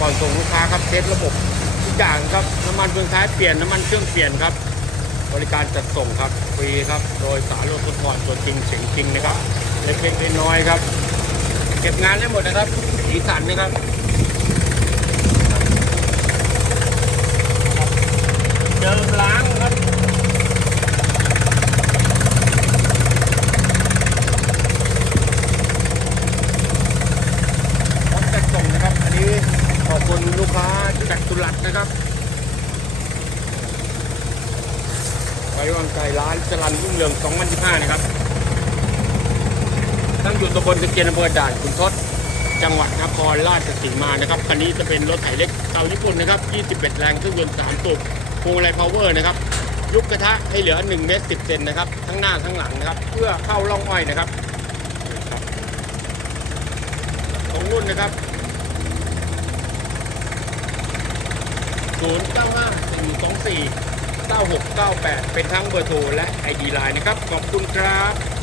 ก่อนส่งลูกค้าครับเทสระบบทุกอย่างครับน้ำมันเฟืองท้ายเปลี่ยนน้ำมันเครื่องเปลี่ยนครับ บริการจัดส่งครับฟรีครับ โดยสารรถทุกคนตัวจริงเสียงจริงนะครับเล็กๆน้อยๆครับ เก็บงานได้หมดนะครับสีสันนะครับเดิมล้างครับ พร้อมจัดส่งนะครับ อันนี้ข อบคุณลูกค้าจากตุลัดนะครับไว้วางใจร้านจรันรุ่งเรือง2025นะครับ ตั้งอยู่ตำบลตะเกียนอำเภอด่านขุนทดจังหวัดนครราชสีมานะครับคันนี้จะเป็นรถไถเล็กเตาญี่ปุ่นนะครับ 21 แรงเครื่องยนต์3สูบพวงมาลัยพาวเวอร์นะครับ ยุบกระทะให้เหลือ 1 เมตร 10 เซนนะครับ ทั้งหน้าทั้งหลังนะครับ เพื่อเข้าร่องอ้อยนะครับตรงรุ่นนะครับ 095 424 9698 เป็นทั้งเบอร์โทรและ ID Line นะครับ ขอบคุณครับ